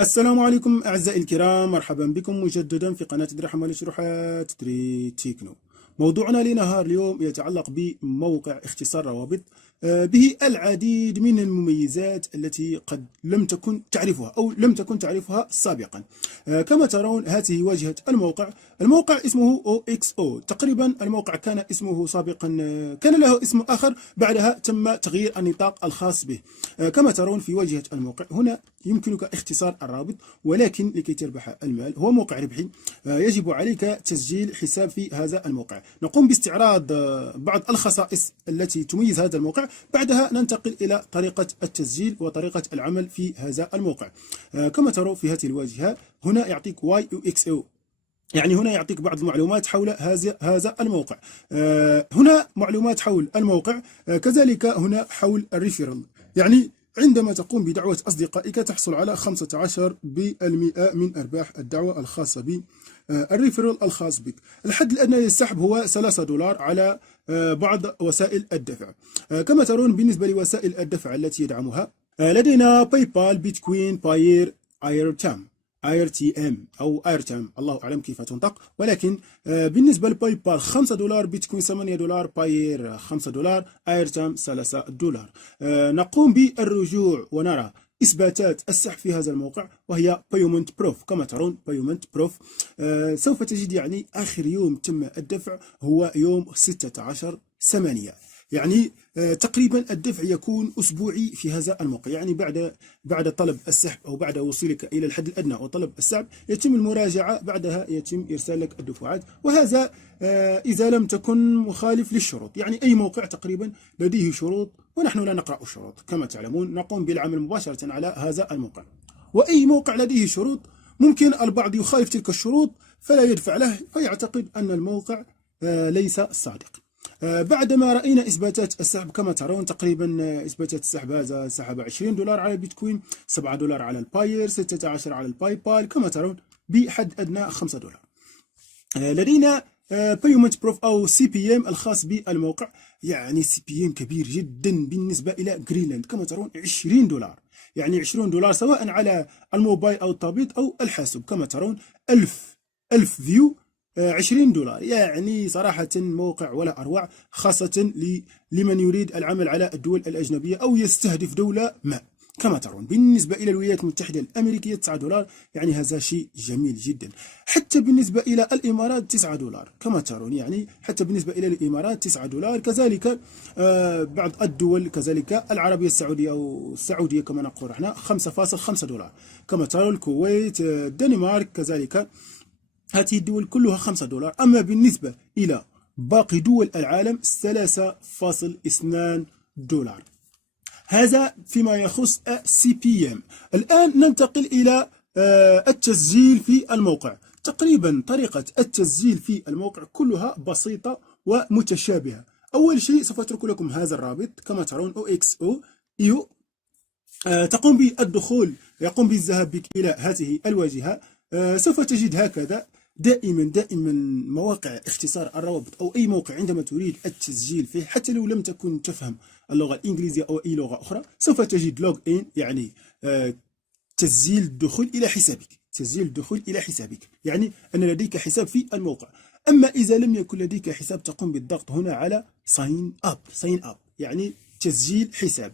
السلام عليكم أعزائي الكرام، مرحبا بكم مجددا في قناة درحمة لشروحات تري تيكنو. موضوعنا لنهار اليوم يتعلق بموقع اختصار روابط، به العديد من المميزات التي قد لم تكن تعرفها أو لم تكن تعرفها سابقا. كما ترون هذه واجهة الموقع اسمه OXO. تقريبا الموقع كان اسمه سابقا، كان له اسم آخر، بعدها تم تغيير النطاق الخاص به. كما ترون في واجهة الموقع هنا يمكنك اختصار الرابط، ولكن لكي تربح المال، هو موقع ربحي، يجب عليك تسجيل حساب في هذا الموقع. نقوم باستعراض بعض الخصائص التي تميز هذا الموقع، بعدها ننتقل إلى طريقة التسجيل وطريقة العمل في هذا الموقع. كما ترون في هذه الواجهة هنا يعطيك YUXO، يعني هنا يعطيك بعض المعلومات حول هذا الموقع. هنا معلومات حول الموقع، كذلك هنا حول الريفيرال، يعني عندما تقوم بدعوة أصدقائك تحصل على 15% من أرباح الدعوة الخاصة بالريفيرال الخاص بك. الحد الأدنى للسحب هو $3 على بعض وسائل الدفع. كما ترون بالنسبة لوسائل الدفع التي يدعمها، لدينا باي بال، بيتكوين، باير، ايرتيم او ايرتام، الله اعلم كيف تنطق، ولكن بالنسبه لباي بال $5، بيتكوين $8، باير $5، ايرتام $3. نقوم بالرجوع ونرى اثباتات السحب في هذا الموقع، وهي بايومنت بروف. كما ترون بايومنت بروف، سوف تجد يعني اخر يوم تم الدفع هو يوم 16/8، يعني تقريبا الدفع يكون أسبوعي في هذا الموقع. يعني بعد طلب السحب أو بعد وصولك إلى الحد الأدنى وطلب السحب يتم المراجعة، بعدها يتم إرسال لك الدفعات، وهذا إذا لم تكن مخالف للشروط. يعني أي موقع تقريبا لديه شروط، ونحن لا نقرأ الشروط كما تعلمون، نقوم بالعمل مباشرة على هذا الموقع. وأي موقع لديه شروط ممكن البعض يخالف تلك الشروط فلا يدفع له، فيعتقد أن الموقع ليس صادق. بعدما رأينا إثباتات السحب، كما ترون تقريبا إثباتات السحب، هذا سحب $20 على البيتكوين، $7 على الباير، 16 على الباي بال، كما ترون بحد أدنى $5. لدينا بايومنت بروف أو CPM الخاص بالموقع، يعني CPM كبير جدا بالنسبة إلى جرينلاند. كما ترون $20، يعني $20 سواء على الموبايل أو التابلت أو الحاسوب. كما ترون 1000 فيو، $20، يعني صراحة موقع ولا أروع، خاصة لمن يريد العمل على الدول الأجنبية أو يستهدف دولة ما. كما ترون بالنسبة إلى الولايات المتحدة الأمريكية $9، يعني هذا شيء جميل جدا. حتى بالنسبة إلى الإمارات $9، كما ترون، يعني حتى بالنسبة إلى الإمارات $9. كذلك بعض الدول، كذلك العربية السعودية أو السعودية كما نقول احنا $5.5. كما ترون الكويت، الدنمارك، كذلك هذه الدول كلها $5. أما بالنسبة إلى باقي دول العالم $3.2. هذا فيما يخص CPM. الآن ننتقل إلى التسجيل في الموقع. تقريبا طريقة التسجيل في الموقع كلها بسيطة ومتشابهة. أول شيء سوف أترك لكم هذا الرابط، كما ترون OXO. تقوم بالدخول، يقوم بالذهاب بك إلى هذه الواجهة. سوف تجد هكذا دائما مواقع اختصار الروابط أو أي موقع عندما تريد التسجيل فيه، حتى لو لم تكن تفهم اللغة الإنجليزية أو أي لغة أخرى، سوف تجد لوج إن، يعني تسجيل الدخول إلى حسابك، يعني أن لديك حساب في الموقع. أما إذا لم يكن لديك حساب تقوم بالضغط هنا على ساين أب، يعني تسجيل حساب.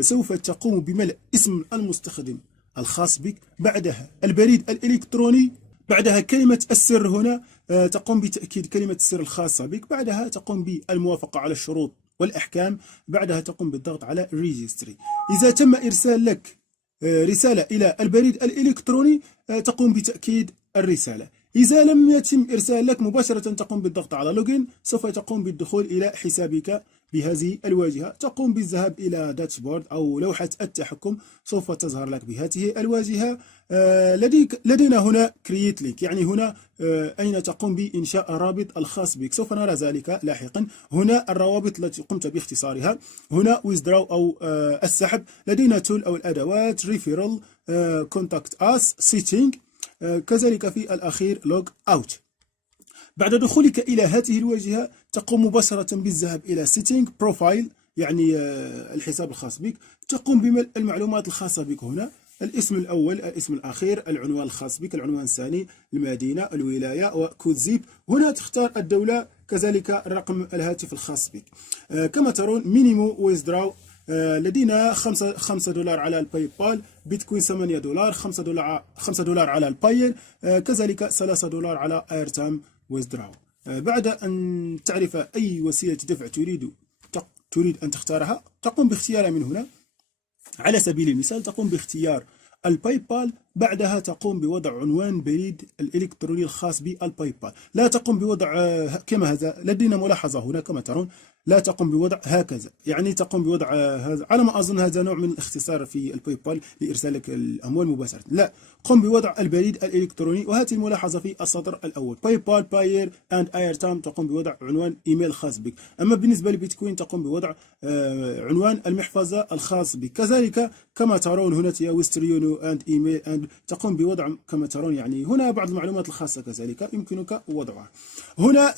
سوف تقوم بملء اسم المستخدم الخاص بك، بعدها البريد الإلكتروني، بعدها كلمة السر. هنا تقوم بتأكيد كلمة السر الخاصة بك، بعدها تقوم بالموافقة على الشروط والأحكام، بعدها تقوم بالضغط على ريجستري. إذا تم إرسال لك رسالة إلى البريد الإلكتروني تقوم بتأكيد الرسالة. إذا لم يتم إرسال لك مباشرة تقوم بالضغط على لوجين، سوف تقوم بالدخول إلى حسابك بهذه الواجهة. تقوم بالذهاب إلى داشبورد أو لوحة التحكم، سوف تظهر لك بهذه الواجهة. لدينا هنا create link، يعني هنا أين تقوم بإنشاء الرابط الخاص بك، سوف نرى ذلك لاحقا. هنا الروابط التي قمت باختصارها. هنا withdraw أو السحب. لدينا tool أو الأدوات، referral، contact us، setting، كذلك في الأخير log out. بعد دخولك إلى هذه الواجهة تقوم مباشرة بالذهاب إلى setting profile، يعني الحساب الخاص بك، تقوم بملء المعلومات الخاصة بك هنا. الاسم الأول، الاسم الأخير، العنوان الخاص بك، العنوان الثاني، المدينة، الولاية، وكود زيب. هنا تختار الدولة، كذلك رقم الهاتف الخاص بك. كما ترون مينيمو ويزدراو، لدينا 5 دولار على الباي بال، بيتكوين 8 دولار، 5 دولار على الباير، كذلك 3 دولار على ايرتام ويزدراو. بعد أن تعرف أي وسيلة دفع تريد أن تختارها، تقوم باختيارها من هنا. على سبيل المثال تقوم باختيار الباي بال، بعدها تقوم بوضع عنوان بريد الإلكتروني الخاص بالباي بال. لا تقوم بوضع كما هذا، لدينا ملاحظة هنا كما ترون، لا تقوم بوضع هكذا، يعني تقوم بوضع هذا. على ما أظن هذا نوع من الاختصار في الباي بال لإرسالك الأموال مباشرة. لا، قم بوضع البريد الإلكتروني، وهذه الملاحظة في السطر الأول. باي بال، باير أند ايرتام تقوم بوضع عنوان إيميل خاص بك. أما بالنسبة لبيتكوين تقوم بوضع عنوان المحفظة الخاص بك. كذلك كما ترون هنا ويستريونو أند إيميل أند تقوم بوضع كما ترون، يعني هنا بعض المعلومات الخاصة كذلك يمكنك وضعها. هنا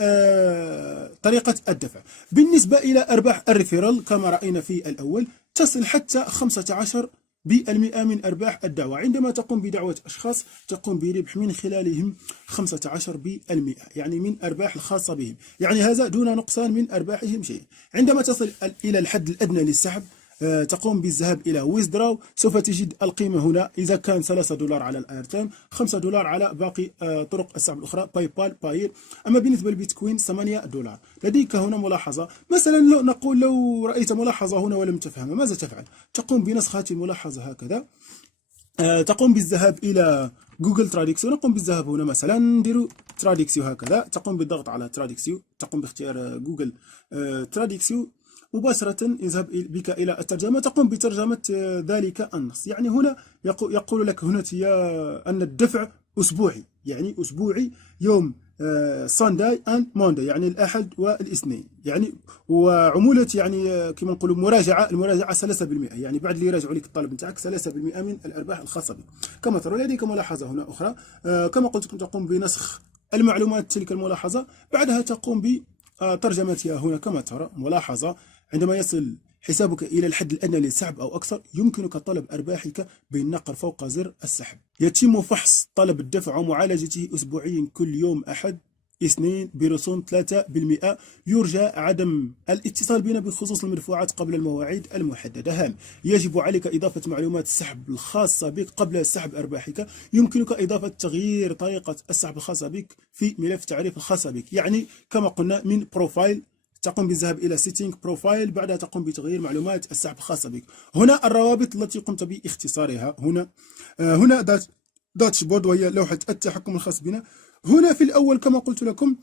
طريقة الدفع. بالنسبة إلى أرباح الريفيرال كما رأينا في الأول، تصل حتى 15% من أرباح الدعوة. عندما تقوم بدعوة أشخاص تقوم بربح من خلالهم 15%، يعني من أرباح الخاصة بهم، يعني هذا دون نقصان من أرباحهم شيء. عندما تصل إلى الحد الأدنى للسحب تقوم بالذهاب إلى ويزدراو، سوف تجد القيمة هنا إذا كان 3 دولار على الأيرتام، 5 دولار على باقي طرق السحب الأخرى، باي بال، باير. أما بالنسبة للبيتكوين 8 دولار. لديك هنا ملاحظة، مثلا لو رأيت ملاحظة هنا ولم تفهمها، ماذا تفعل؟ تقوم بنسخ هذه الملاحظة هكذا، تقوم بالذهاب إلى جوجل تراديكسيو، نقوم بالذهاب هنا مثلا نديرو تراديكسيو هكذا، تقوم بالضغط على تراديكسيو، تقوم باختيار جوجل تراديكسيو، مباشرة يذهب بك إلى الترجمة، تقوم بترجمة ذلك النص. يعني هنا يقول لك هنا أن الدفع أسبوعي، يعني أسبوعي، يوم سانداي أند مونداي، يعني الأحد والاثنين، يعني وعمولة يعني كما نقولوا المراجعة 3%، يعني بعد اللي يراجعوا لك الطلب نتاعك 3% من الأرباح الخاصة بك. كما ترون لديك ملاحظة هنا أخرى، كما قلت لكم تقوم بنسخ المعلومات تلك الملاحظة، بعدها تقوم بترجمتها هنا. كما ترى ملاحظة، عندما يصل حسابك إلى الحد الأدنى للسحب أو أكثر يمكنك طلب أرباحك بالنقر فوق زر السحب. يتم فحص طلب الدفع ومعالجته أسبوعيا كل يوم أحد اثنين برسوم 3%. يرجى عدم الاتصال بنا بخصوص المدفوعات قبل المواعيد المحددة. هام، يجب عليك إضافة معلومات السحب الخاصة بك قبل سحب أرباحك. يمكنك إضافة تغيير طريقة السحب الخاصة بك في ملف تعريف الخاصة بك، يعني كما قلنا من بروفايل تقوم بالذهاب إلى سيتينج بروفايل، بعدها تقوم بتغيير معلومات السحب الخاصة بك. هنا الروابط التي قمت باختصارها، هنا داشبورد وهي لوحة التحكم الخاص بنا. هنا في الأول كما قلت لكم،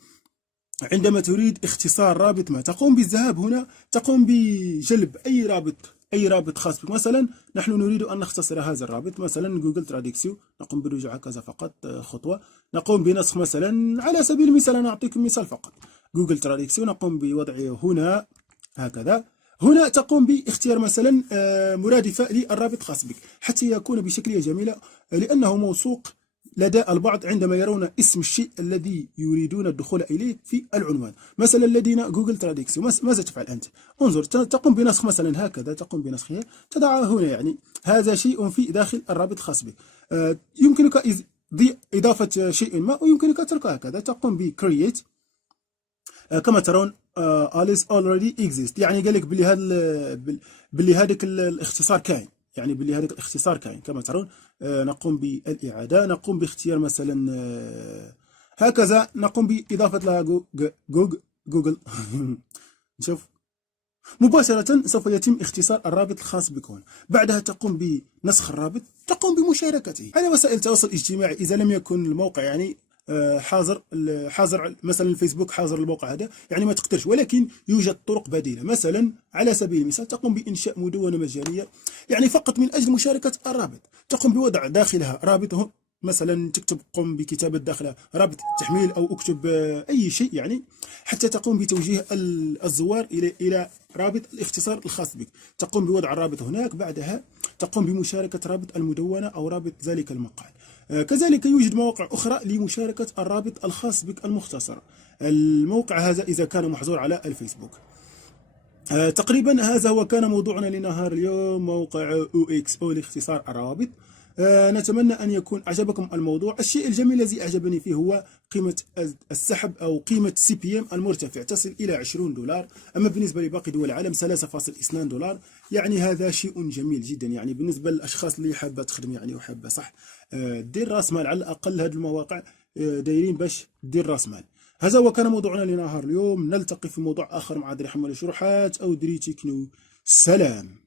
عندما تريد اختصار رابط ما تقوم بالذهاب هنا، تقوم بجلب أي رابط خاص بك. مثلا نحن نريد أن نختصر هذا الرابط، مثلا جوجل تراديكسيو، نقوم بالرجوع هكذا فقط خطوة، نقوم بنسخ مثلا على سبيل المثال، أنا أعطيكم مثال فقط، جوجل تراديكسيو، نقوم بوضعه هنا هكذا. هنا تقوم باختيار مثلا مرادفة للرابط الخاص بك حتى يكون بشكل جميل، لأنه موثوق لدى البعض عندما يرون اسم الشيء الذي يريدون الدخول إليه في العنوان. مثلا لدينا جوجل تراديكسيو، ماذا تفعل أنت؟ انظر، تقوم بنسخ مثلا هكذا، تقوم بنسخها، تضعها هنا، يعني هذا شيء في داخل الرابط الخاص بك. يمكنك إضافة شيء ما ويمكنك تركه هكذا، تقوم بكرييت. كما ترون Alice already exist، يعني قال لك باللي هذاك الاختصار كاين، يعني باللي هذاك الاختصار كاين. كما ترون نقوم بالإعادة، نقوم باختيار مثلا هكذا، نقوم بإضافة لها جوجل نشوف مباشرة سوف يتم اختصار الرابط الخاص بك هنا. بعدها تقوم بنسخ الرابط، تقوم بمشاركته على وسائل التواصل الاجتماعي إذا لم يكن الموقع يعني حاضر مثلا الفيسبوك حاضر الموقع هذا، يعني ما تقدرش، ولكن يوجد طرق بديلة. مثلا على سبيل المثال تقوم بإنشاء مدونة مجانية، يعني فقط من أجل مشاركة الرابط، تقوم بوضع داخلها رابط، مثلا تكتب، قم بكتابة داخلها رابط تحميل أو اكتب أي شيء، يعني حتى تقوم بتوجيه الزوار إلى رابط الاختصار الخاص بك. تقوم بوضع الرابط هناك، بعدها تقوم بمشاركة رابط المدونة أو رابط ذلك المقال. كذلك يوجد مواقع أخرى لمشاركة الرابط الخاص بك المختصر. الموقع هذا إذا كان محظور على الفيسبوك. تقريبا هذا هو كان موضوعنا لنهار اليوم، موقع OXO لاختصار الروابط. نتمنى أن يكون أعجبكم الموضوع. الشيء الجميل الذي أعجبني فيه هو قيمة السحب أو قيمة CPM المرتفع تصل إلى 20 دولار. أما بالنسبة لباقي دول العالم 3.2 دولار. يعني هذا شيء جميل جدا، يعني بالنسبة للأشخاص اللي حابة تخدم يعني وحابة صح دير راس مال. على الأقل هذه المواقع دايرين باش دير راس مال. هذا هو كان موضوعنا لنهار اليوم. نلتقي في موضوع آخر مع دري حمل شروحات أو دري تكنو. سلام.